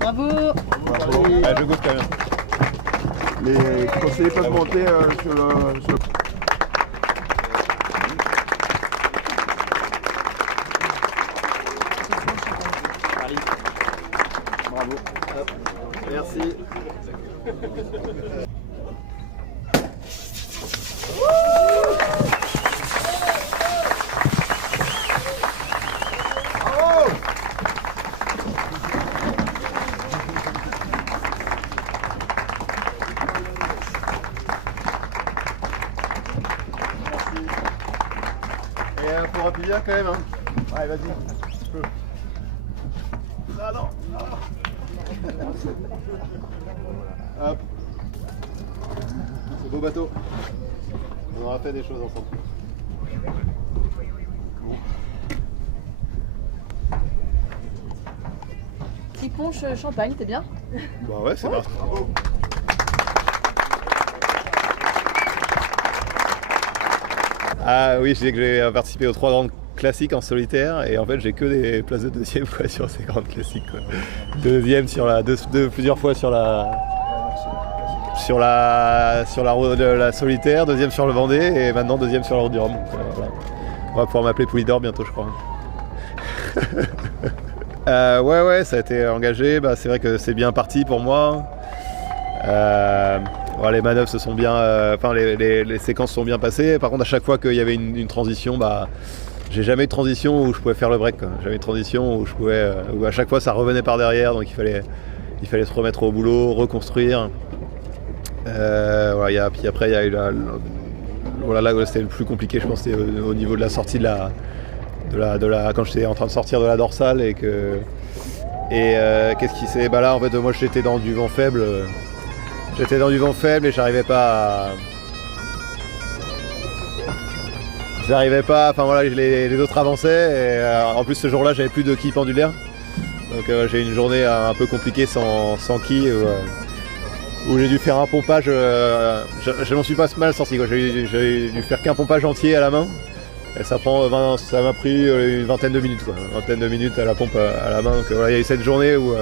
Bravo. Je goûte quand même. Les conseillers peuvent monter sur le... Bravo. Hop. Merci. Et faut rappuyer quand même. Hein. Ouais, vas-y. Tu peux. Ah non. Hop. C'est beau bateau. On aura fait des choses ensemble. Petit punch champagne, t'es bien? Bah ouais, c'est parti. Bravo. Ah oui, je disais que j'ai participé aux 3 grandes classiques en solitaire et en fait j'ai que des places de deuxième quoi, sur ces grandes classiques. Quoi. Deuxième sur la plusieurs fois sur la route de la solitaire, deuxième sur le Vendée et maintenant deuxième sur la route du Rhum. Donc, voilà. On va pouvoir m'appeler Poulidor bientôt je crois. Ouais, ça a été engagé. Bah, c'est vrai que c'est bien parti pour moi. Les manœuvres se sont bien, les séquences sont bien passées. Par contre, à chaque fois qu'il y avait une transition, bah, j'ai jamais eu de transition où je pouvais faire le break. Quoi. Jamais eu de transition où je pouvais, où à chaque fois ça revenait par derrière, donc il fallait se remettre au boulot, reconstruire. Puis après, il y a eu là c'était le plus compliqué, je pense, c'était au niveau de la sortie quand j'étais en train de sortir de la dorsale et qu'est-ce qui s'est... Bah là en fait moi j'étais dans du vent faible. Et j'arrivais pas, enfin voilà, les autres avançaient et en plus ce jour-là j'avais plus de quille pendulaire. Donc j'ai eu une journée un peu compliquée sans quille où j'ai dû faire un pompage, je m'en suis pas mal sorti quoi. J'ai dû faire qu'un pompage entier à la main. Et ça m'a pris une vingtaine de minutes quoi. Une vingtaine de minutes à la pompe à la main. Donc voilà, il y a eu cette journée où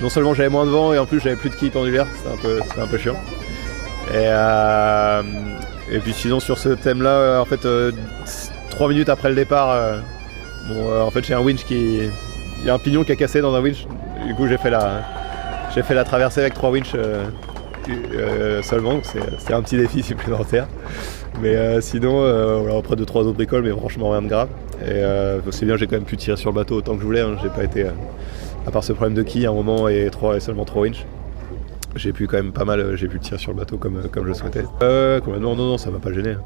non seulement j'avais moins de vent et en plus j'avais plus de quille pendulaire, c'était un peu chiant. Et puis sinon sur ce thème là, en fait 3 minutes après le départ, en fait j'ai un winch il y a un pignon qui a cassé dans un winch. Du coup j'ai fait la traversée avec 3 winches seulement, donc c'est un petit défi supplémentaire. Mais sinon, après 2-3 autres bricoles, mais franchement rien de grave. Et c'est bien, j'ai quand même pu tirer sur le bateau autant que je voulais. Hein. J'ai pas été, à part ce problème de quille à un moment et seulement 3 winches, j'ai pu quand même pas mal, j'ai pu tirer sur le bateau comme je le souhaitais. Non, ça m'a pas gêné.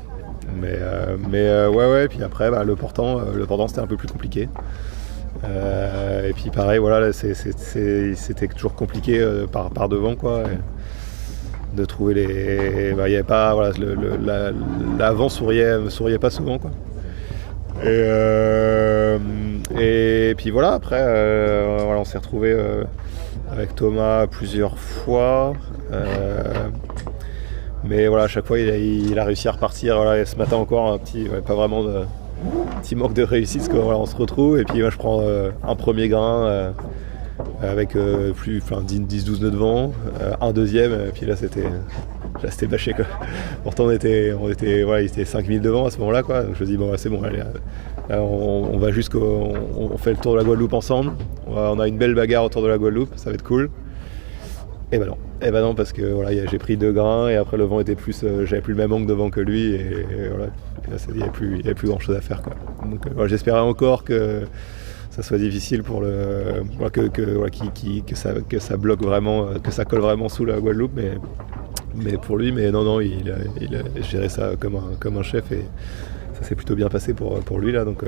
Ouais. Puis après, bah, le portant c'était un peu plus compliqué. Et puis pareil, voilà, c'était toujours compliqué par devant quoi. De trouver il y avait pas, voilà, l'avant souriait pas souvent quoi. Et puis voilà, après on s'est retrouvé avec Thomas plusieurs fois. Mais voilà, à chaque fois il a réussi à repartir. Voilà, et ce matin encore un petit manque de réussite quoi. Voilà, on se retrouve et puis moi je prends un premier grain avec 10-12 nœuds de vent, un deuxième, et puis là c'était bâché quoi. Pourtant il était 5000 de vent à ce moment là quoi. Donc je me dis bon c'est bon, allez, là, on va on fait le tour de la Guadeloupe ensemble, on a une belle bagarre autour de la Guadeloupe, ça va être cool. Et ben non parce que voilà, j'ai pris 2 grains et après le vent était plus, j'avais plus le même angle de vent que lui et voilà, et là il n'y avait plus grand chose à faire quoi. Donc j'espérais encore que ça soit difficile pour que ça bloque vraiment, que ça colle vraiment sous la Guadeloupe, mais pour lui, non, il a géré ça comme un chef et ça s'est plutôt bien passé pour lui là. Donc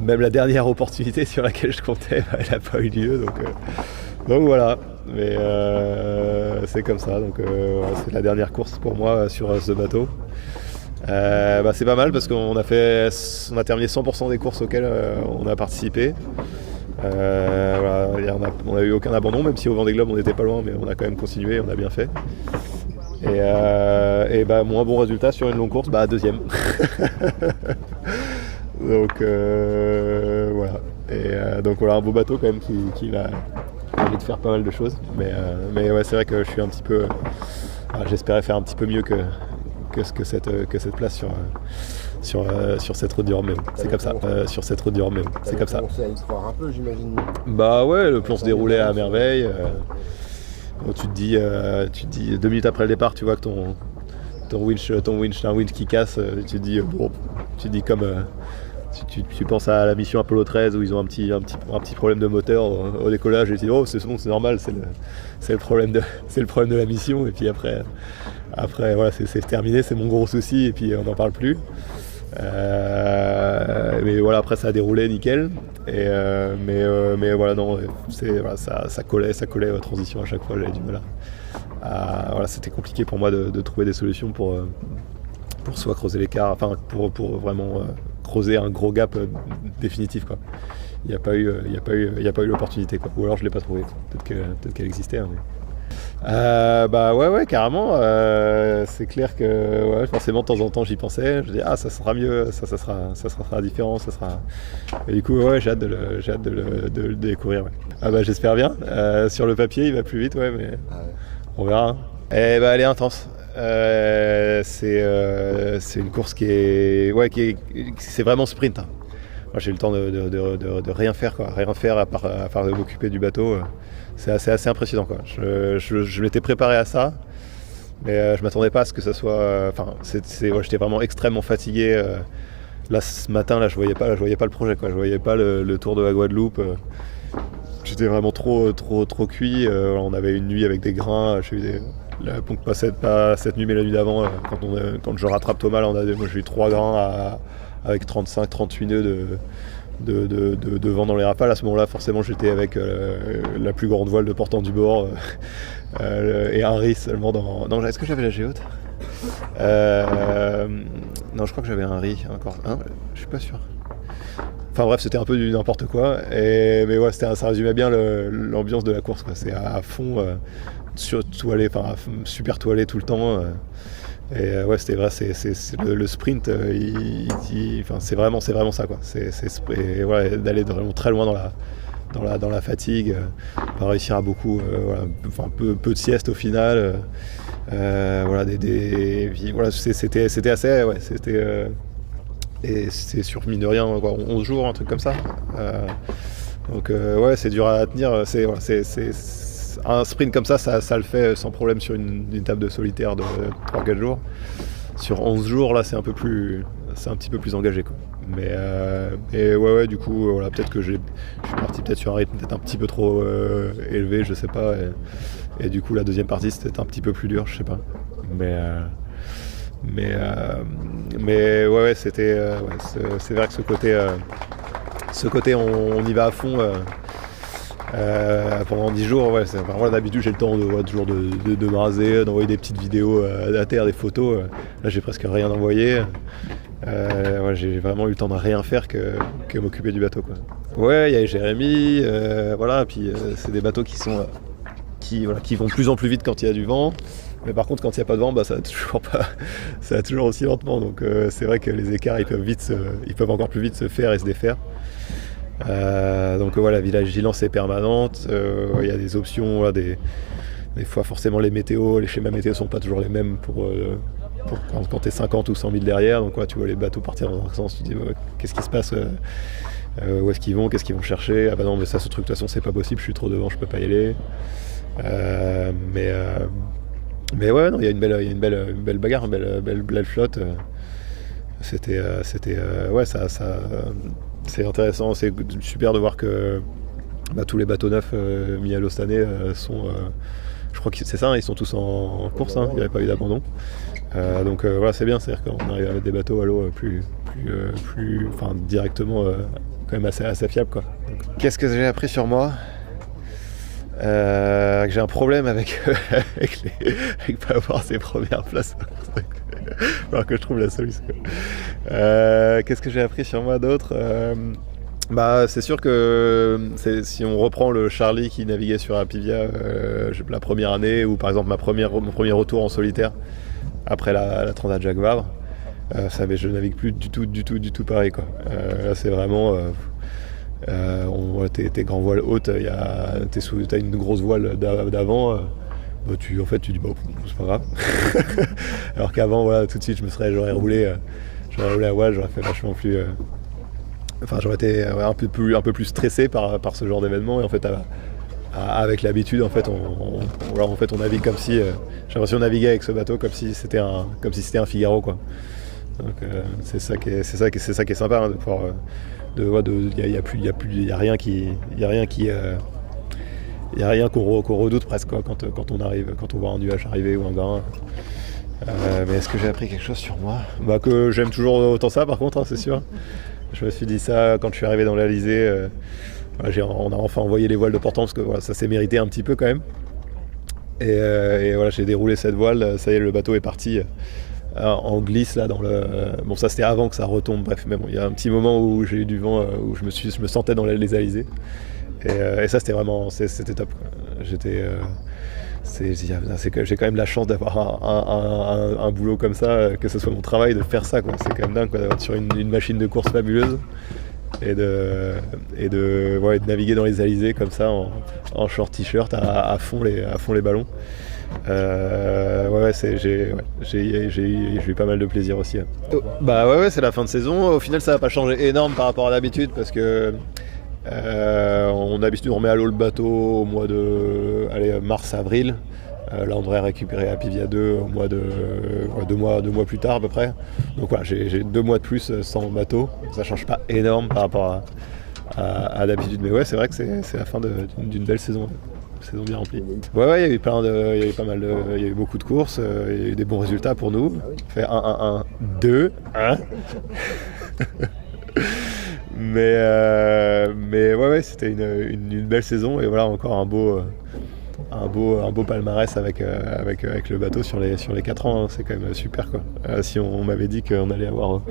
même la dernière opportunité sur laquelle je comptais, elle n'a pas eu lieu. Donc voilà, mais c'est comme ça. Donc c'est la dernière course pour moi sur ce bateau. C'est pas mal parce qu'on a terminé 100% des courses auxquelles on a participé. Voilà, on n'a eu aucun abandon, même si au Vendée Globe on n'était pas loin, mais on a quand même continué, on a bien fait. Et moins bon résultat sur une longue course, deuxième. Donc voilà. Et donc voilà, un beau bateau quand même qui m'a permis de faire pas mal de choses. Mais ouais, c'est vrai que je suis un petit peu. J'espérais faire un petit peu mieux que cette place sur cette route du Rhum, mais bon, c'est comme ça. Sur cette route du Rhum, mais bon, c'est comme ça. On commençait à y croire un peu, j'imagine. Bah ouais, le plan se déroulait à merveille. Tu te dis 2 minutes après le départ, tu vois que ton winch, t'as un winch qui casse. Tu te dis comme tu penses à la mission Apollo 13 où ils ont un petit problème de moteur au décollage et tu dis c'est bon, c'est normal, c'est le problème de la mission. Et puis après voilà, c'est terminé, c'est mon gros souci et puis on n'en parle plus. Mais voilà, après ça a déroulé nickel. Mais voilà, non, ça collait transition à chaque fois. J'avais du mal voilà, c'était compliqué pour moi de trouver des solutions pour soit creuser l'écart, enfin pour vraiment creuser un gros gap définitif, quoi. Il n'y a pas eu l'opportunité, quoi. Ou alors je l'ai pas trouvé. Peut-être qu'elle existait. Hein, mais... ouais, carrément. C'est clair que ouais, forcément de temps en temps j'y pensais. Je dis ça sera mieux, ça sera différent, ça sera. Et du coup ouais, j'ai hâte de le découvrir. Ouais. J'espère bien. Sur le papier il va plus vite, ouais, mais on verra. Et elle est intense. C'est une course qui c'est vraiment sprint. Hein. Moi j'ai eu le temps de rien faire, quoi. Rien faire à part de m'occuper du bateau. C'est assez impressionnant, quoi. Je m'étais préparé à ça, mais je m'attendais pas à ce que ça soit. J'étais vraiment extrêmement fatigué. Là ce matin, je voyais pas le projet, quoi. Je voyais pas le tour de la Guadeloupe. J'étais vraiment trop cuit. On avait une nuit avec des grains. Pas cette nuit, mais la nuit d'avant, quand je rattrape Thomas, moi j'ai eu 3 grains avec 35-38 nœuds de vent dans les rafales. À ce moment-là, forcément, j'étais avec la plus grande voile de portant du bord et un riz seulement dans... Non, est-ce que j'avais la géote non, je crois que j'avais un riz encore. Hein, je suis pas sûr. Enfin bref, c'était un peu du n'importe quoi. Mais ouais, ça résumait bien l'ambiance de la course, quoi. C'est à fond, super toilé tout le temps. Et ouais, c'était vrai, c'est le sprint, c'est vraiment ça, quoi. Et ouais, d'aller vraiment très loin dans la fatigue, pas réussir à beaucoup, peu de sieste au final. Voilà, voilà, c'était assez, ouais, et c'est sur mine de rien, quoi, 11 jours, un truc comme ça. Donc ouais, c'est dur à tenir. Un sprint comme ça le fait sans problème sur une table de solitaire de 3-4 jours. Sur 11 jours, là, c'est un petit peu plus engagé, quoi. Mais ouais, du coup, voilà, peut-être que je suis parti peut-être sur un rythme peut-être un petit peu trop élevé, je sais pas. Et du coup, la deuxième partie, c'était un petit peu plus dur, je sais pas. Mais ouais, c'était... c'est vrai que ce côté on y va à fond... pendant 10 jours, ouais, voilà, d'habitude j'ai le temps toujours de me raser, d'envoyer des petites vidéos à terre, des photos. Là j'ai presque rien envoyé. Ouais, j'ai vraiment eu le temps de rien faire que m'occuper du bateau, quoi. Ouais, il y a Jérémy, voilà, puis c'est des bateaux qui vont de plus en plus vite quand il y a du vent. Mais par contre, quand il n'y a pas de vent, ça va toujours aussi lentement. Donc c'est vrai que les écarts ils peuvent encore plus vite se faire et se défaire. Donc voilà, la vigilance est permanente. Il y a des options, voilà, des fois forcément les schémas météo sont pas toujours les mêmes pour quand tu es 50 ou 100 000 derrière. Donc tu vois les bateaux partir dans un sens, tu te dis qu'est-ce qui se passe, où est-ce qu'ils vont, qu'est-ce qu'ils vont chercher. Ah bah non, mais ça, ce truc de toute façon c'est pas possible, je suis trop devant, je peux pas y aller. Mais ouais, non, il y a une belle bagarre, une belle flotte. C'était ouais, ça c'est intéressant, c'est super de voir que tous les bateaux neufs mis à l'eau cette année sont, je crois que c'est ça, ils sont tous en course, hein, il n'y avait pas eu d'abandon. Donc voilà, c'est bien, c'est-à-dire qu'on arrive à mettre des bateaux à l'eau plus directement quand même assez fiable, quoi. Donc, qu'est-ce que j'ai appris sur moi ? que j'ai un problème avec, avec pas avoir ses premières places. Alors que je trouve la solution. Qu'est-ce que j'ai appris sur moi d'autre? C'est sûr que si on reprend le Charlie qui naviguait sur Apivia la première année, ou par exemple mon premier retour en solitaire après la Transat Jacques Vabre, je navigue plus du tout pareil, quoi. Là c'est vraiment tes grands voiles hautes, t'as une grosse voile d'avant, tu dis bon, c'est pas grave. Alors qu'avant, voilà, tout de suite j'aurais roulé à voile, j'aurais fait vachement plus j'aurais été un peu plus stressé par ce genre d'événement, et en fait avec l'habitude, en fait on navigue comme si j'ai l'impression de naviguer avec ce bateau comme si c'était un Figaro, quoi. Donc c'est ça qui est sympa, hein, de pouvoir il y a rien qu'on redoute presque, quoi, quand on voit un nuage arriver ou un grain. Mais est-ce que j'ai appris quelque chose sur moi? Que j'aime toujours autant ça, par contre, hein, c'est sûr. Je me suis dit ça quand je suis arrivé dans l'Alizé. On a enfin envoyé les voiles de portant, parce que voilà, ça s'est mérité un petit peu quand même. Et voilà, j'ai déroulé cette voile, ça y est, le bateau est parti en glisse là dans le. Bon, ça c'était avant que ça retombe, bref, mais bon, il y a un petit moment où j'ai eu du vent, où je me sentais dans les Alizés. Et ça c'était top, quoi. J'ai quand même la chance d'avoir un boulot comme ça, que ce soit mon travail, de faire ça, quoi. C'est quand même dingue, quoi, d'être sur une machine de course fabuleuse et de naviguer dans les Alizés comme ça en short t-shirt à fond les ballons. J'ai eu pas mal de plaisir aussi, hein. C'est la fin de saison. Au final, ça n'a pas changé énorme par rapport à d'habitude, parce que on a d'habitude on remet à l'eau le bateau au mois de mars-avril. Là on devrait récupérer Apivia 2 au mois de 2 mois plus tard à peu près. Donc voilà, j'ai 2 mois de plus sans bateau. Ça change pas énorme par rapport à d'habitude, mais ouais, c'est vrai que c'est la fin d'une belle saison. Saison bien remplie. Ouais, il y a eu beaucoup de courses, il y a eu des bons résultats pour nous. On fait 1-1-1, 2-1. Mais ouais, c'était une belle saison, et voilà, encore un beau palmarès avec le bateau sur les 4 ans, hein. C'est quand même super, quoi. Si on m'avait dit qu'on allait avoir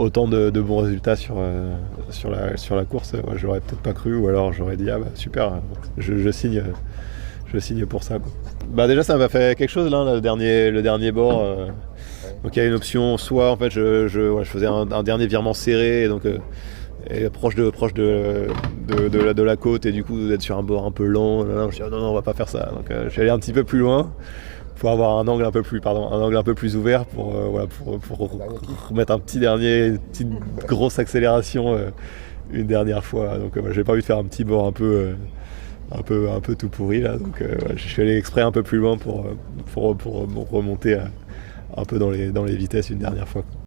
autant de bons résultats sur la course, j'aurais peut-être pas cru, ou alors j'aurais dit super, je signe pour ça, quoi. Déjà ça m'a fait quelque chose là, le dernier bord. Donc il y a une option, soit en fait je faisais un dernier virement serré, et donc proche de la côte, et du coup d'être sur un bord un peu lent. Je me suis dit non, on va pas faire ça. Donc je suis allé un petit peu plus loin pour avoir un angle un peu plus ouvert, pour remettre une petite grosse accélération une dernière fois. Donc j'ai pas envie de faire un petit bord un peu tout pourri là. Donc je suis allé exprès un peu plus loin pour remonter un peu dans les vitesses une dernière fois, quoi.